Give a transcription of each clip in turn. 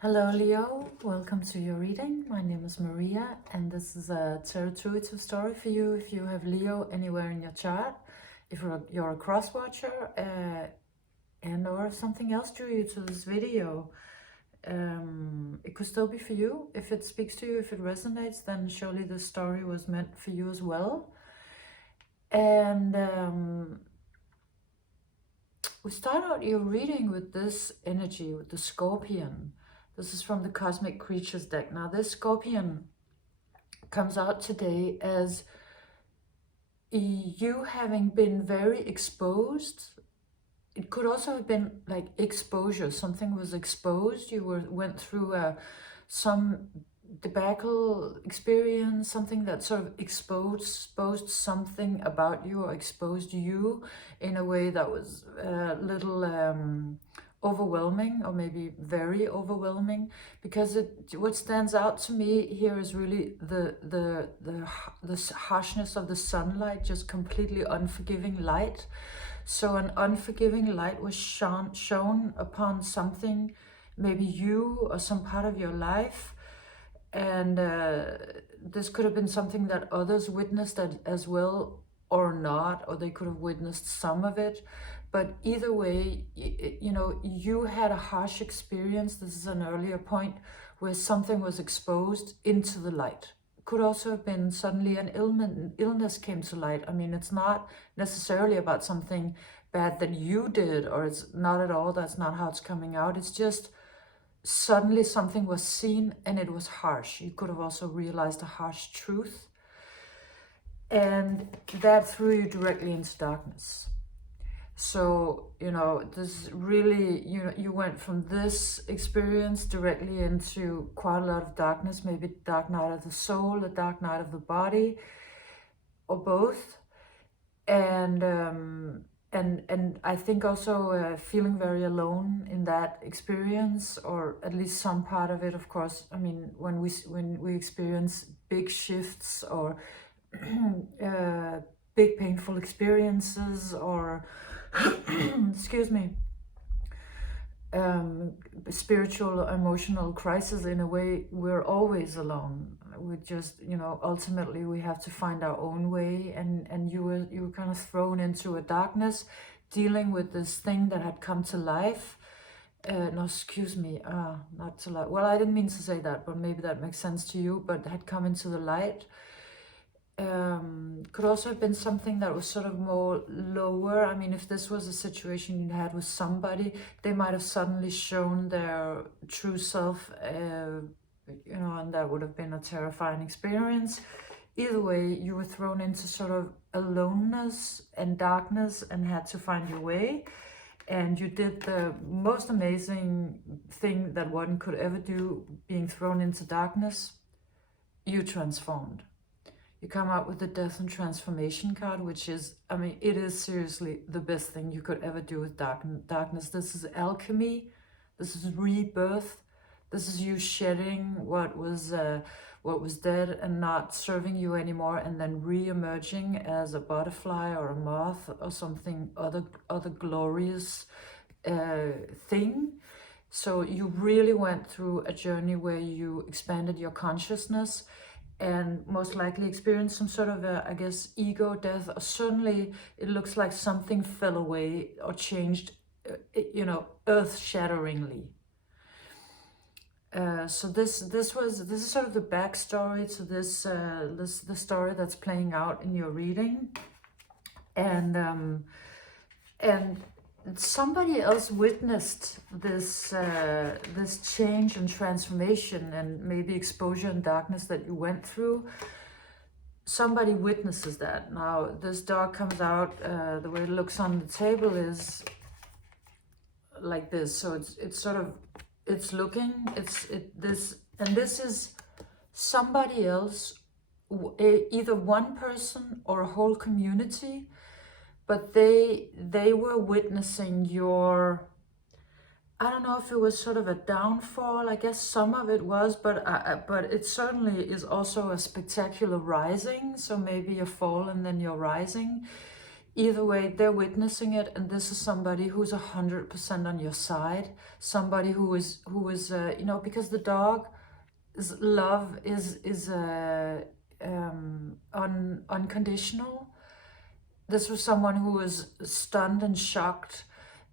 Hello Leo, welcome to your reading. My name is Maria and this is a intuitive story for you if you have Leo anywhere in your chart, if you're a cross watcher and or something else drew you to this video. It could still be for you. If it speaks to you, if it resonates, then surely this story was meant for you as well. And we start out your reading with this energy, with the scorpion. This is from the Cosmic Creatures deck. Now, this scorpion comes out today as you having been very exposed. It could also have been like exposure. Something was exposed. You went through some debacle experience, something that sort of exposed something about you or exposed you in a way that was a little overwhelming, or maybe very overwhelming, because what stands out to me here is really the harshness of the sunlight, just completely unforgiving light. So an unforgiving light was shown upon something, maybe you or some part of your life. And this could have been something that others witnessed as well or not, or they could have witnessed some of it. But either way, you know, you had a harsh experience. This is an earlier point where something was exposed into the light. Could also have been suddenly an illness came to light. I mean, it's not necessarily about something bad that you did, or it's not at all. That's not how it's coming out. It's just suddenly something was seen and it was harsh. You could have also realized a harsh truth, and that threw you directly into darkness. So, you know, this really, you went from this experience directly into quite a lot of darkness, maybe dark night of the soul, a dark night of the body, or both. And I think also feeling very alone in that experience, or at least some part of it, of course. I mean, when we experience big shifts or big painful experiences, or excuse me, spiritual, emotional crisis, in a way, we're always alone. We just, you know, ultimately we have to find our own way, and you were kind of thrown into a darkness, dealing with this thing that had come to life. No, excuse me, not to life. Well, I didn't mean to say that, but maybe that makes sense to you, but had come into the light. Could also have been something that was sort of more lower. I mean, if this was a situation you had with somebody, they might have suddenly shown their true self, you know, and that would have been a terrifying experience. Either way, you were thrown into sort of aloneness and darkness and had to find your way. And you did the most amazing thing that one could ever do, being thrown into darkness. You transformed. You come out with the Death and Transformation card, which is, I mean, it is seriously the best thing you could ever do with darkness. This is alchemy. This is rebirth. This is you shedding what was dead and not serving you anymore, and then re-emerging as a butterfly or a moth or something other glorious thing. So you really went through a journey where you expanded your consciousness, and most likely experienced some sort of I guess, ego death, or certainly it looks like something fell away or changed, you know, earth-shatteringly. So this is sort of the backstory to the story that's playing out in your reading, and somebody else witnessed this this change and transformation, and maybe exposure and darkness that you went through. Somebody witnesses that. Now this dog comes out, the way it looks on the table is like this. So it's sort of, it's looking, this is somebody else, either one person or a whole community, but they were witnessing your, I don't know if it was sort of a downfall. I guess some of it was, but it certainly is also a spectacular rising. So maybe a fall and then you're rising. either way, they're witnessing it, and this is somebody who's 100% on your side, somebody who is you know, because the dog's love is unconditional. This was someone who was stunned and shocked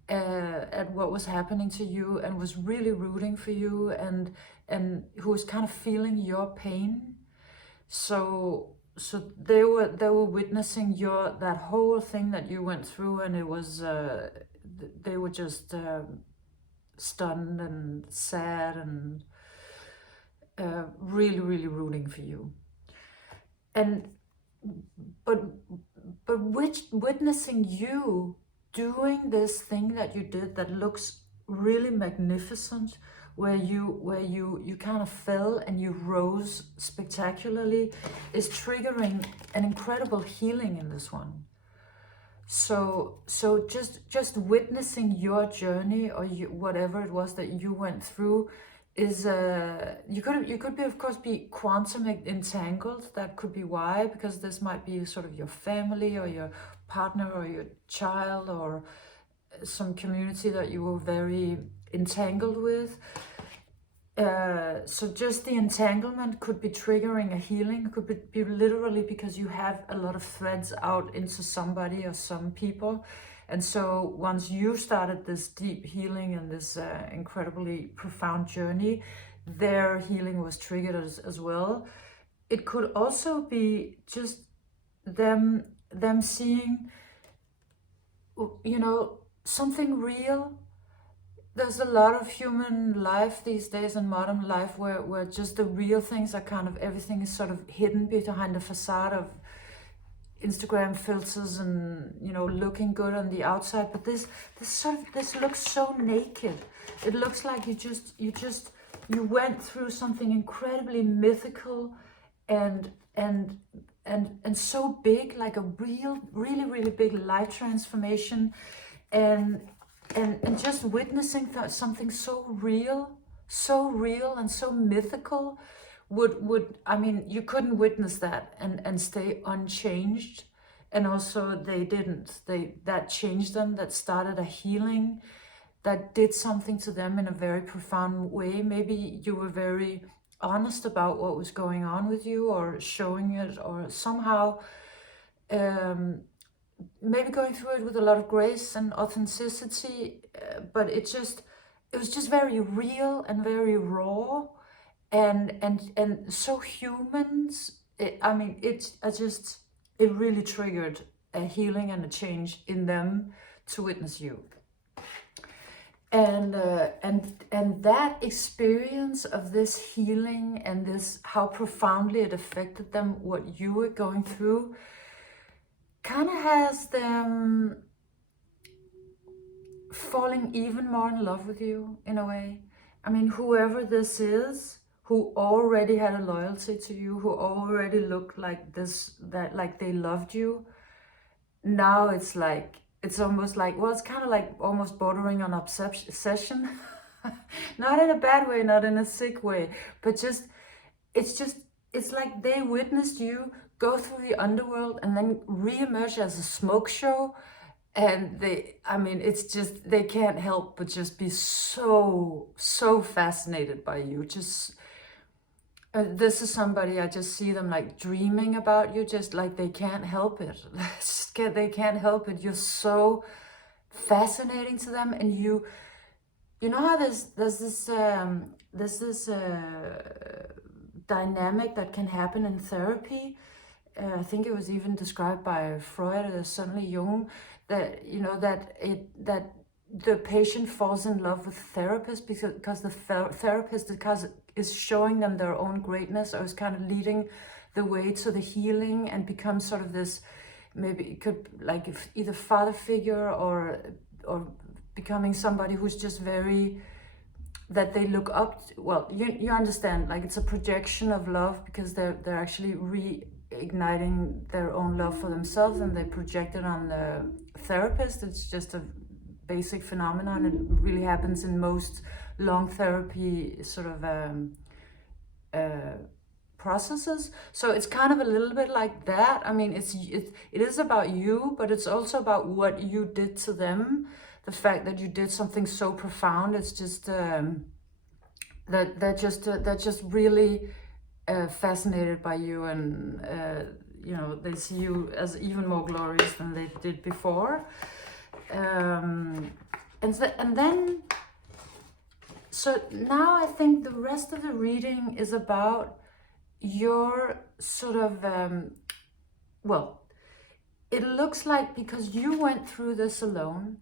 at what was happening to you, and was really rooting for you, and who was kind of feeling your pain. So they were witnessing that whole thing that you went through, and it was they were just stunned and sad, and really, really rooting for you. And but witnessing you doing this thing that you did that looks really magnificent, where you kind of fell and you rose spectacularly, is triggering an incredible healing in this one. So just witnessing your journey, or whatever it was that you went through, is you could be, of course, be quantum entangled. That could be why, because this might be sort of your family or your partner or your child, or some community that you were very entangled with. So just the entanglement could be triggering a healing. It could be literally because you have a lot of threads out into somebody or some people. And so once you started this deep healing and this incredibly profound journey, their healing was triggered as well. It could also be just them seeing, you know, something real. There's a lot of human life these days in modern life where just the real things are kind of, everything is sort of hidden behind the facade of Instagram filters and, you know, looking good on the outside. But this looks so naked. It looks like you went through something incredibly mythical and so big, like a really big life transformation, and just witnessing something so real and so mythical would I mean, you couldn't witness that and stay unchanged. And also they didn't. That changed them, that started a healing, that did something to them in a very profound way. Maybe you were very honest about what was going on with you, or showing it, or somehow maybe going through it with a lot of grace and authenticity, but it was just very real and very raw, and so humans. It really triggered a healing and a change in them to witness you. And that experience of this healing, and this, how profoundly it affected them, what you were going through, kind of has them falling even more in love with you in a way. I mean, whoever this is, who already had a loyalty to you, who already looked like this, that like they loved you, now it's like, it's almost like, well, it's kind of like almost bordering on obsession. Not in a bad way, not in a sick way, but it's like they witnessed you go through the underworld and then re-emerge as a smoke show. And it's just, they can't help but just be so fascinated by you. Just, this is somebody, I just see them like dreaming about you, just like they can't help it. They can't help it. You're so fascinating to them. And you know how there's this dynamic that can happen in therapy. I think it was even described by Freud, or certainly Jung, that, you know, that the patient falls in love with therapist because the therapist is showing them their own greatness, or is kind of leading the way to the healing, and becomes sort of this, maybe it could like either father figure or becoming somebody who's just very, that they look up to. Well, you understand, like it's a projection of love, because they're actually reigniting their own love for themselves, and they project it on the therapist. It's just a basic phenomenon. It really happens in most long therapy sort of processes. So it's kind of a little bit like that. I mean, it is about you, but it's also about what you did to them. The fact that you did something so profound, it's just they're just really fascinated by you, and you know, they see you as even more glorious than they did before. And then, so now I think the rest of the reading is about your sort of, well, it looks like because you went through this alone,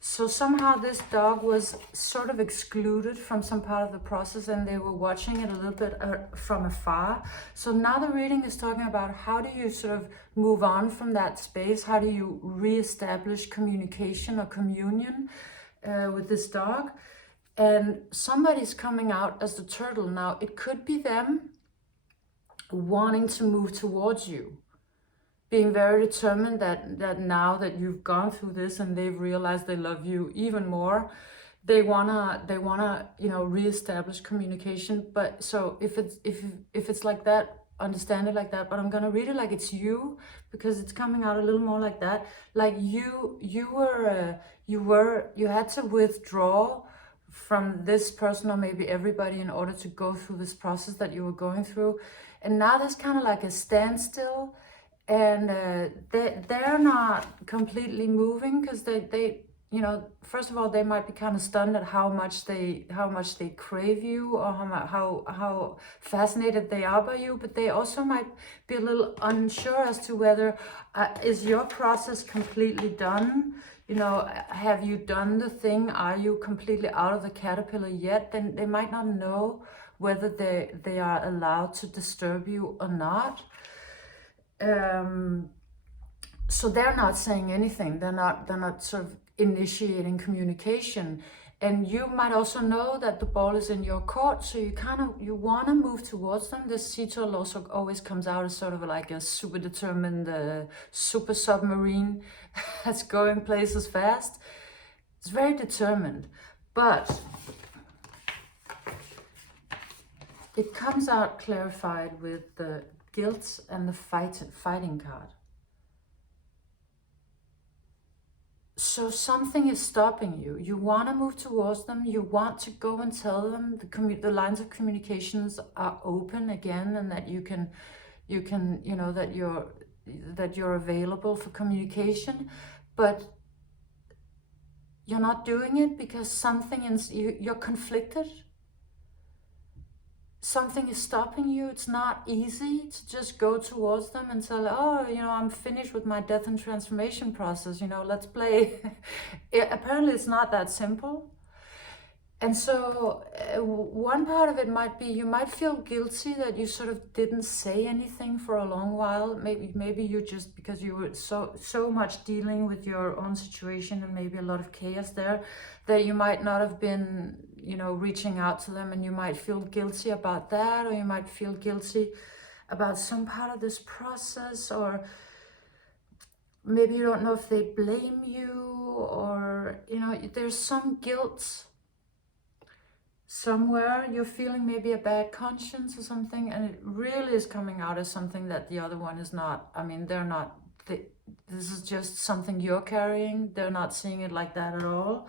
so somehow this dog was sort of excluded from some part of the process, and they were watching it a little bit from afar. So now the reading is talking about how do you sort of move on from that space? How do you reestablish communication or communion with this dog? And somebody's coming out as the turtle. Now, it could be them wanting to move towards you, being very determined that now that you've gone through this and they've realized they love you even more, they wanna you know, reestablish communication. But so if it's like that, understand it like that. But I'm gonna read it like it's you, because it's coming out a little more like that. Like you had to withdraw from this person, or maybe everybody, in order to go through this process that you were going through. And now there's kind of like a standstill. And they're not completely moving, because they you know, first of all, they might be kind of stunned at how much they crave you, or how fascinated they are by you. But they also might be a little unsure as to whether is your process completely done. You know, have you done the thing? Are you completely out of the caterpillar yet? Then they might not know whether they are allowed to disturb you or not. So they're not saying anything. They're not sort of initiating communication. And you might also know that the ball is in your court, so you want to move towards them. This sea turtle also always comes out as sort of like a super determined super submarine that's going places fast. It's very determined, but it comes out clarified with the guilt and the fighting card. So something is stopping you. You want to move towards them. You want to go and tell them the lines of communications are open again, and that you can, you know, that you're available for communication, but you're not doing it because you're conflicted. Something is stopping you. It's not easy to just go towards them and tell, oh, you know, I'm finished with my death and transformation process, you know, let's play. Apparently it's not that simple. And so one part of it might be, you might feel guilty that you sort of didn't say anything for a long while. Maybe you just, because you were so much dealing with your own situation, and maybe a lot of chaos there, that you might not have been, you know, reaching out to them, and you might feel guilty about that, or you might feel guilty about some part of this process, or maybe you don't know if they blame you, or, you know, there's some guilt somewhere. You're feeling maybe a bad conscience or something, and it really is coming out as something that the other one is not. I mean, this is just something you're carrying. They're not seeing it like that at all.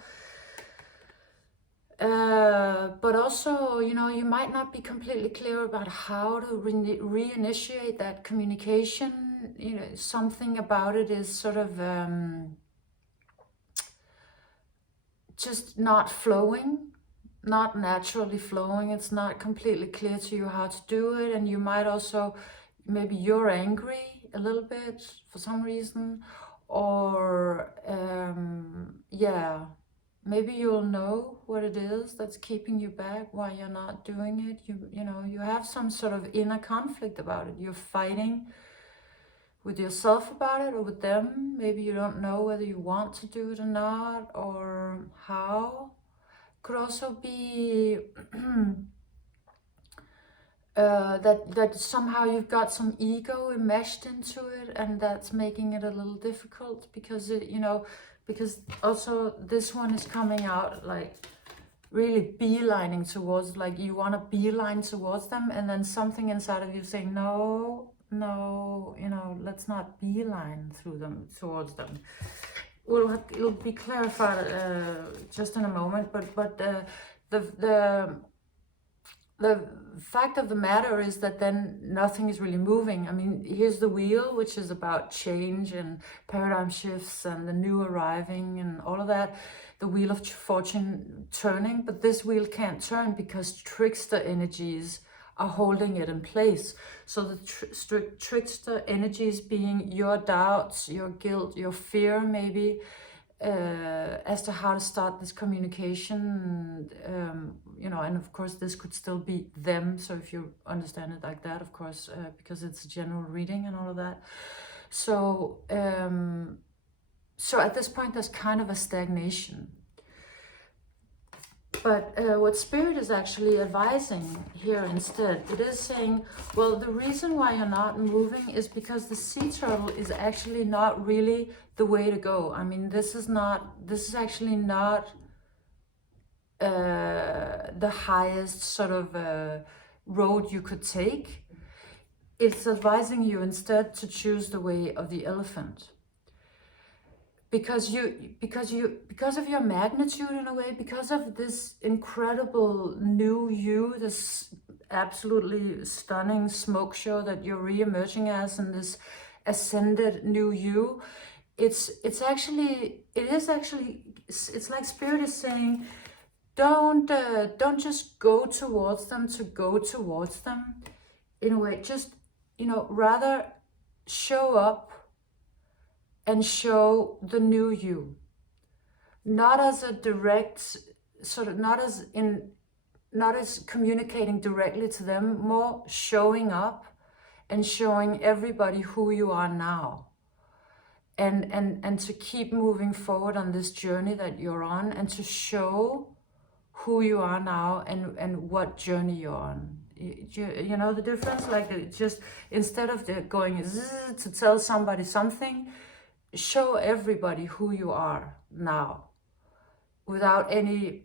But also, you know, you might not be completely clear about how to reinitiate that communication. You know, something about it is sort of just not flowing, not naturally flowing. It's not completely clear to you how to do it. And you might also, maybe you're angry a little bit for some reason, or yeah, maybe you'll know what it is that's keeping you back, why you're not doing it. You know, you have some sort of inner conflict about it. You're fighting with yourself about it, or with them. Maybe you don't know whether you want to do it or not, or how. Could also be that somehow you've got some ego enmeshed into it, and that's making it a little difficult, because you know, because also this one is coming out like really beelining towards, like you want to beeline towards them, and then something inside of you saying, no, no, you know, let's not beeline towards them. It'll be clarified just in a moment, but the fact of the matter is that then nothing is really moving. I mean, here's the wheel, which is about change and paradigm shifts and the new arriving and all of that. The wheel of fortune turning, but this wheel can't turn because trickster energies are holding it in place. So the trickster energies being your doubts, your guilt, your fear maybe, as to how to start this communication, you know, and of course this could still be them, so if you understand it like that, of course, because it's a general reading and all of that. So so at this point there's kind of a stagnation. But what Spirit is actually advising here instead, it is saying, well, the reason why you're not moving is because the sea turtle is actually not really the way to go. I mean, this is actually not the highest sort of road you could take. It's advising you instead to choose the way of the elephant. Because of your magnitude in a way, because of this incredible new you, this absolutely stunning smoke show that you're re-emerging as, and this ascended new you, it's like Spirit is saying, don't just go towards them to go towards them in a way. Just, you know, rather show up and show the new you, not as a direct sort of, not as communicating directly to them, more showing up and showing everybody who you are now, and to keep moving forward on this journey that you're on, and to show who you are now and what journey you're on. You know the difference? Like, just instead of going to tell somebody something, show everybody who you are now, without any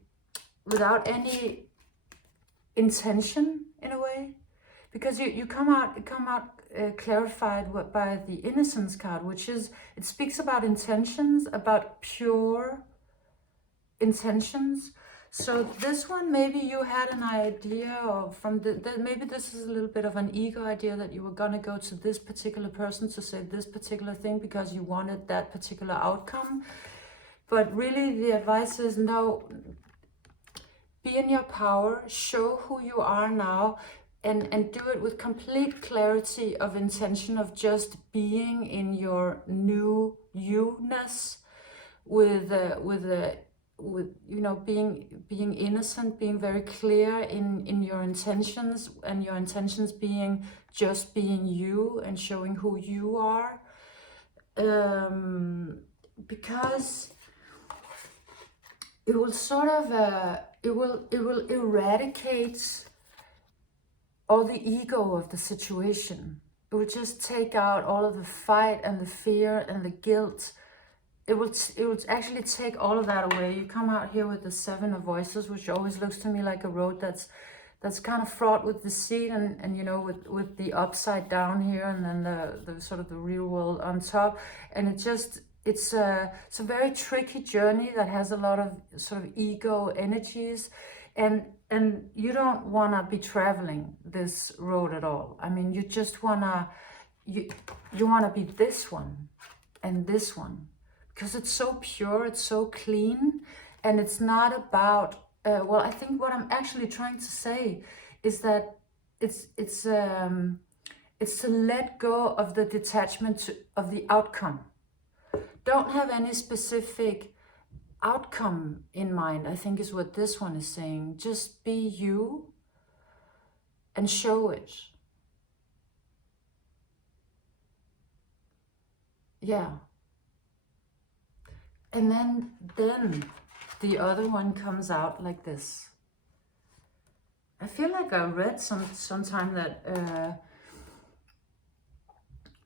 intention in a way, because you come out clarified by the Innocence card, which is, it speaks about intentions, about pure intentions. So this one, maybe you had an idea of, maybe this is a little bit of an ego idea, that you were gonna go to this particular person to say this particular thing because you wanted that particular outcome. But really the advice is, no, be in your power, show who you are now, and do it with complete clarity of intention of just being in your new you-ness, with you know, being innocent, being very clear in your intentions, and your intentions being just being you and showing who you are, because it will sort of it will eradicate all the ego of the situation. It will just take out all of the fight and the fear and the guilt. It will actually take all of that away. You come out here with the Seven of Voices, which always looks to me like a road that's kind of fraught with deceit, and you know, with the upside down here, and then the sort of the real world on top. And it's a very tricky journey that has a lot of sort of ego energies, and you don't want to be traveling this road at all. I mean, you just wanna you want to be this one and this one, because it's so pure, it's so clean, and it's not about, well, I think what I'm actually trying to say is that it's to let go of the detachment of the outcome. Don't have any specific outcome in mind, I think is what this one is saying. Just be you and show it. Yeah. And then the other one comes out like this. I feel like I read sometime that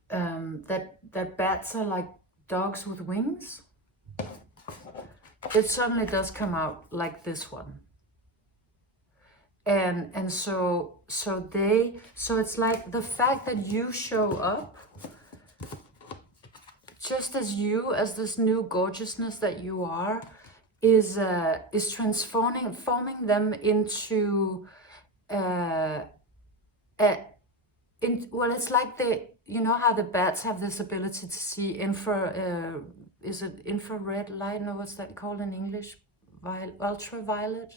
that bats are like dogs with wings. It certainly does come out like this one. and so it's like the fact that you show up just as you, as this new gorgeousness that you are, is transforming them into well, it's like you know how the bats have this ability to see is it infrared light? No, what's that called in English? Ultraviolet.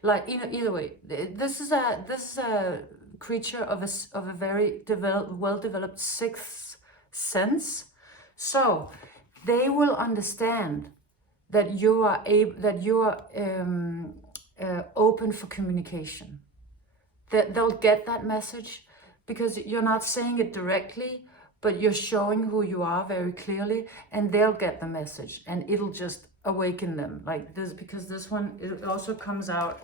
Like, you know, either way, this is a creature of a very well developed sixth sense. So they will understand that you are open for communication. That they'll get that message, because you're not saying it directly, but you're showing who you are very clearly, and they'll get the message, and it'll just awaken them like this. Because this one, it also comes out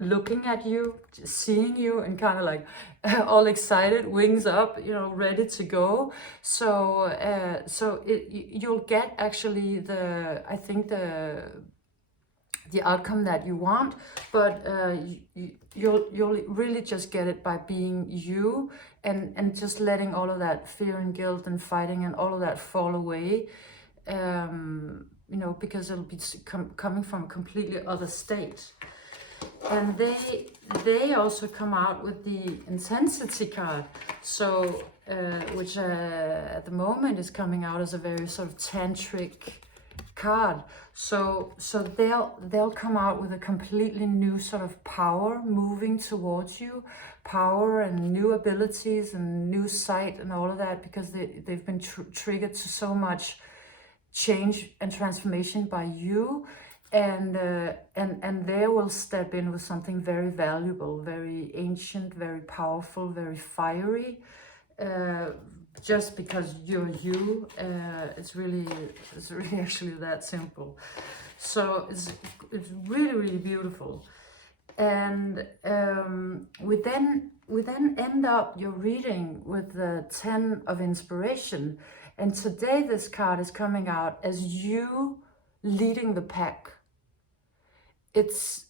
looking at you, seeing you, and kind of like all excited, wings up, you know, ready to go. So you'll get actually I think the outcome that you want, but you'll really just get it by being you, and just letting all of that fear and guilt and fighting and all of that fall away, you know, because it'll be coming from a completely other state. And they also come out with the intensity card, so which at the moment is coming out as a very sort of tantric card. So they'll come out with a completely new sort of power moving towards you, power and new abilities and new sight and all of that, because they've been triggered to so much change and transformation by you. And they will step in with something very valuable, very ancient, very powerful, very fiery. Just because you're you, it's really actually that simple. So it's really beautiful. And we then end up your reading with the 10 of inspiration. And today this card is coming out as you leading the pack. It's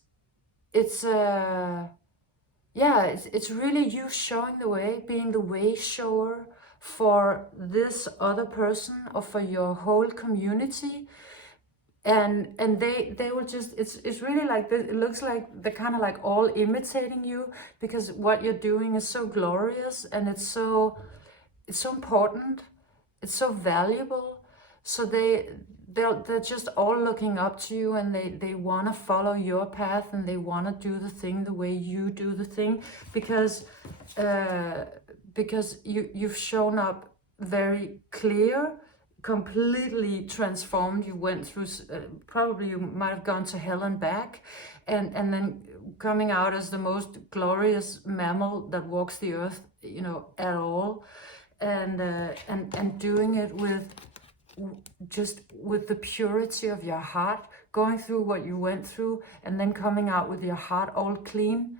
really you showing the way, being the way shower for this other person or for your whole community. And they will just, it's really like this. It looks like they're kind of like all imitating you, because what you're doing is so glorious, and it's so important, it's so valuable. So they're just all looking up to you, and they want to follow your path, and they want to do the thing the way you do the thing, because you've shown up very clear, completely transformed. You went through, probably you might have gone to hell and back, and then coming out as the most glorious mammal that walks the earth, you know, at all, and doing it with the purity of your heart, going through what you went through, and then coming out with your heart all clean.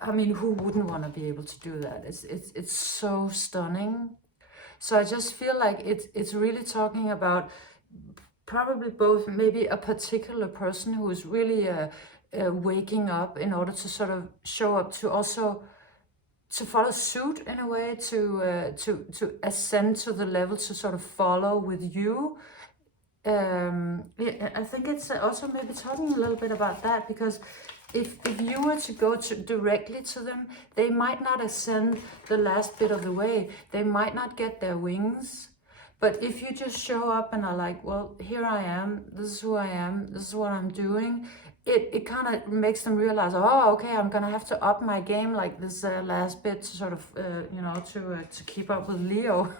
I mean, who wouldn't want to be able to do that? It's so stunning. So I just feel like it's really talking about probably both maybe a particular person who is really waking up in order to sort of show up, to also to follow suit in a way, to ascend to the level, to sort of follow with you. I think it's also maybe talking a little bit about that, because if you were to go directly to them, they might not ascend the last bit of the way. They might not get their wings. But if you just show up and are like, well, here I am, this is who I am, this is what I'm doing, it kind of makes them realize, oh, okay, I'm gonna have to up my game, like this last bit, to sort of, to keep up with Leo.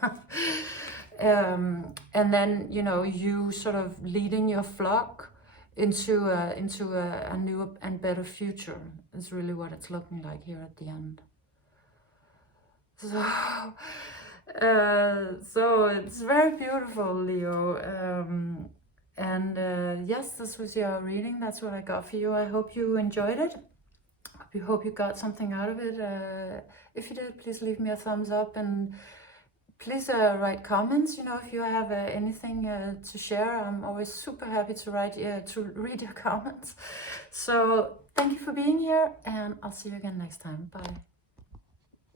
And then, you sort of leading your flock into a new and better future is really what it's looking like here at the end. So it's very beautiful, Leo. Yes, this was your reading. That's what I got for you. I hope you enjoyed it. I hope you got something out of it. If you did, please leave me a thumbs up, and Please write comments, you know, if you have anything to share. I'm always super happy to read your comments. So thank you for being here, and I'll see you again next time. Bye.